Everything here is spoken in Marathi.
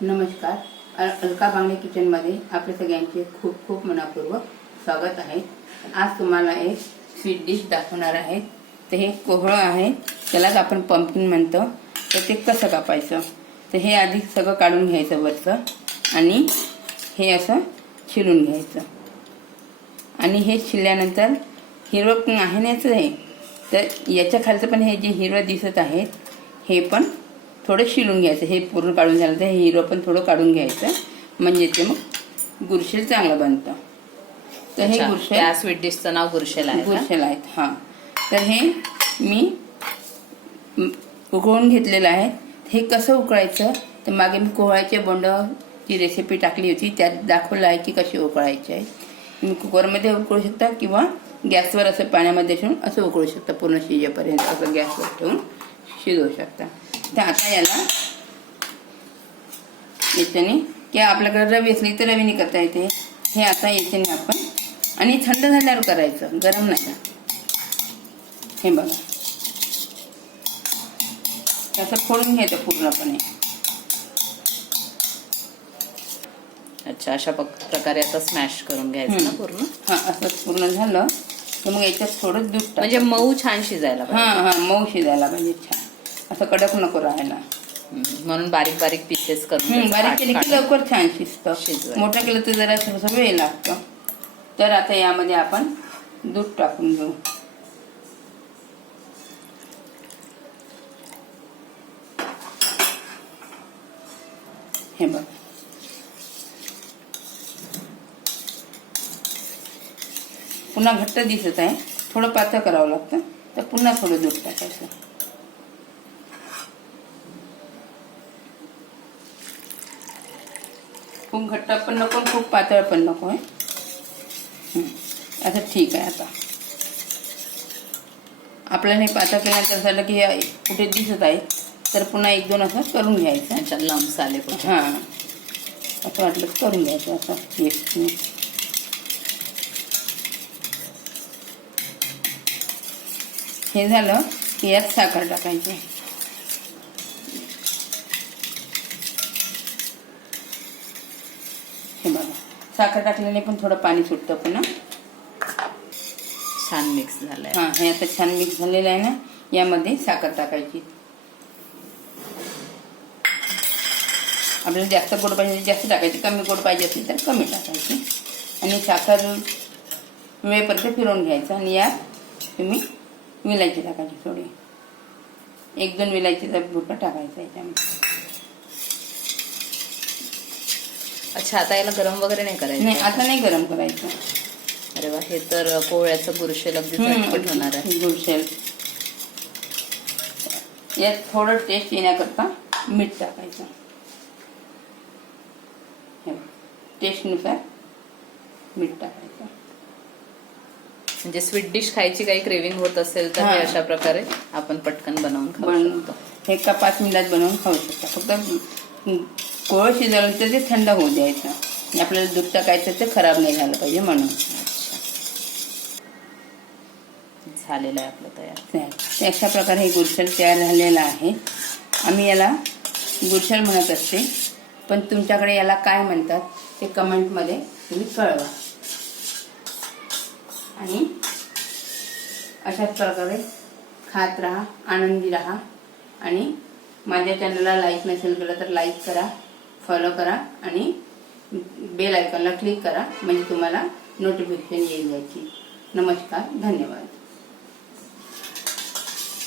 नमस्कार. अ- अलका बांगडे किचनमध्ये आपल्या सगळ्यांचे खूप खूप मनापूर्वक स्वागत आहे. आज तुम्हाला एक स्वीट डिश दाखवणार आहे. तर हे कोहळं आहे. त्यालाच आपण पंपकिन म्हणतो. तर ते कसं कापायचं? तर हे आधी सगळं काढून घ्यायचं वरचं आणि हे असं शिरून घ्यायचं. आणि हे शिरल्यानंतर हिरवं आहे नाच हे? तर याच्या खालचं पण हे जे हिरवं दिसत आहेत हे पण थोडं शिलून घ्यायचं. हे पूर्ण काढून झालं तर हे हिरवं पण थोडं काढून घ्यायचं. म्हणजे ते मग गुरशेल चांगलं बनतं. तर हे गुरशेल स्वीट डिशचं नाव गुरशेल आहे? गुरशेल आहेत हां. तर हे मी उकळून घेतलेलं आहे. हे कसं उकळायचं? तर मागे मी कोहळ्याचे बोंडची रेसिपी टाकली होती. त्यात दाखवलं आहे की कशी उकळायची आहे. तुम्ही कुकरमध्ये उकळू शकता किंवा गॅसवर असं पाण्यामध्ये ठेवून असं उकळू शकता. पूर्ण शिजेपर्यंत असं गॅसवर ठेवून शिजवू शकता. तर आता याला याच्याने किंवा आपल्याकडे रवी असली तर रवीने करता येते. हे आता याच्याने आपण. आणि थंड झाल्यावर करायचं. गरम नाही हे बघा. असं फोडून घ्यायचं पूर्णपणे. अच्छा अशा प्रकारे आता स्मॅश करून घ्यायचं ना. पूर्ण? हा असं पूर्ण झालं. तर मग याच्यात थोडं दूध म्हणजे मऊ छान शिजायला हा हा मऊ शिजायला पाहिजे छान. असं कडक नको राहायला. म्हणून बारीक बारीक पीसेस करून बारीक केलं की. लवकर छान शिजतं. मोठं केलं तर जरा थोडंसं वेळ लागतं. तर आता यामध्ये आपण दूध टाकून घेऊ. हे बघ. पुन्हा घट्ट दिसत आहे. थोडं पातळ करावं लागतं. तर पुन्हा थोडं दूध टाकायचं. खूप घट्ट पण नको खूप पातळ पण नको आहे. आता ठीक आहे आता. आपल्याला हे पातळ केल्यानंतर झालं की हे कुठे दिसत आहे तर पुन्हा एक दोन असं करून घ्यायचं. त्याच्यात लम्स आले कुठे हां. असं वाटलं करून घ्यायचं असं पेस्टने हे झालं की यात साखर टाकायची. हे बघा. साखर टाकल्याने पण थोडं पाणी सुटतं पुन्हा छान मिक्स झालंय. हां हे आता छान मिक्स झालेलं आहे ना? यामध्ये साखर टाकायची. आपल्याला जास्त गोड पाहिजे जास्त टाकायची. कमी गोड पाहिजे असेल तर कमी टाकायची. आणि साखर वेळपर्यंत फिरवून घ्यायचं आणि यात तुम्ही विलायची टाकायची थोडी. एक दोन विलायचीचा बुटं टाकायचा याच्यामध्ये. अच्छा आता याला गरम वगैरे नाही करायचं. नाही आता नाही गरम करायचं. अरे वा हे तर पोळ्याचं गुरशेल अगदी झटपट होणार आहे. गुळशेल यात थोडं टेस्ट येण्याकरता मीठ टाकायचं. टेस्टनुसार मीठ टाकायचं. म्हणजे स्वीट डिश खायची काही क्रेविंग होत असेल तर हे. अशा प्रकारे आपण पटकन बनवून खाऊ शकतो. हे का पाच मिनिटात बनवून खाऊ शकता. फक्त कोळ शिजवल्यानंतर ते थंड होऊ द्यायचं. आणि आपल्याला दूध टाकायचं ते खराब नाही झालं पाहिजे म्हणून. झालेलं आहे आपलं तयार. ते अशा प्रकारे हे गुरशल तयार झालेलं आहे. आम्ही याला गुरशल म्हणत असते. पण तुमच्याकडे याला काय म्हणतात ते कमेंटमध्ये तुम्ही कळवा. आणि अशाच प्रकारे खात राहा आनंदी राहा. आणि माझ्या चॅनलला लाईक नसेल केलं तर लाईक करा. फॉलो करा आणि बेल आयकॉनला क्लिक करा म्हणजे तुम्हाला नोटिफिकेशन येईल याची. नमस्कार धन्यवाद.